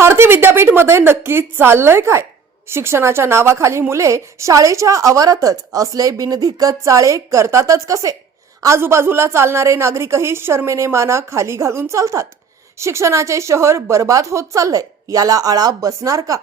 भारती विद्यापीठ मध्ये नक्की चाललंय काय? शिक्षणाच्या नावाखाली मुले शाळेच्या आवारातच असले बिनधिक्कत चाळे करतातच कसे? आजूबाजूला चालणारे नागरिकही शर्मेने माना खाली घालून चालतात. शिक्षणाचे शहर बर्बाद होत चाललंय. याला आळा बसणार का?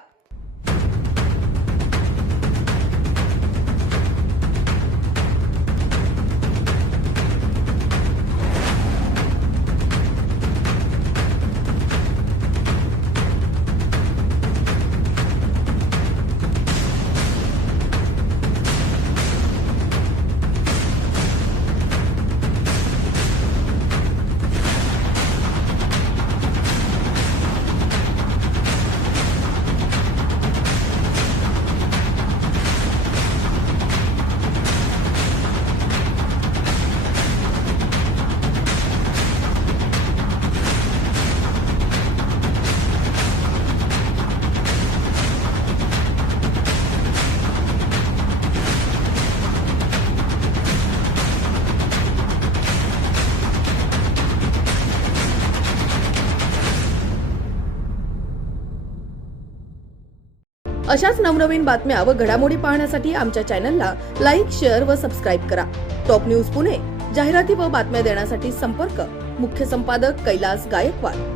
अशाच नवनवीन बातम्या व घडामोडी पाहण्यासाठी आमच्या चॅनलला लाईक, शेअर व सबस्क्राईब करा. टॉप न्यूज पुणे जाहिराती व बातम्या देण्यासाठी संपर्क मुख्य संपादक कैलास गायकवाड.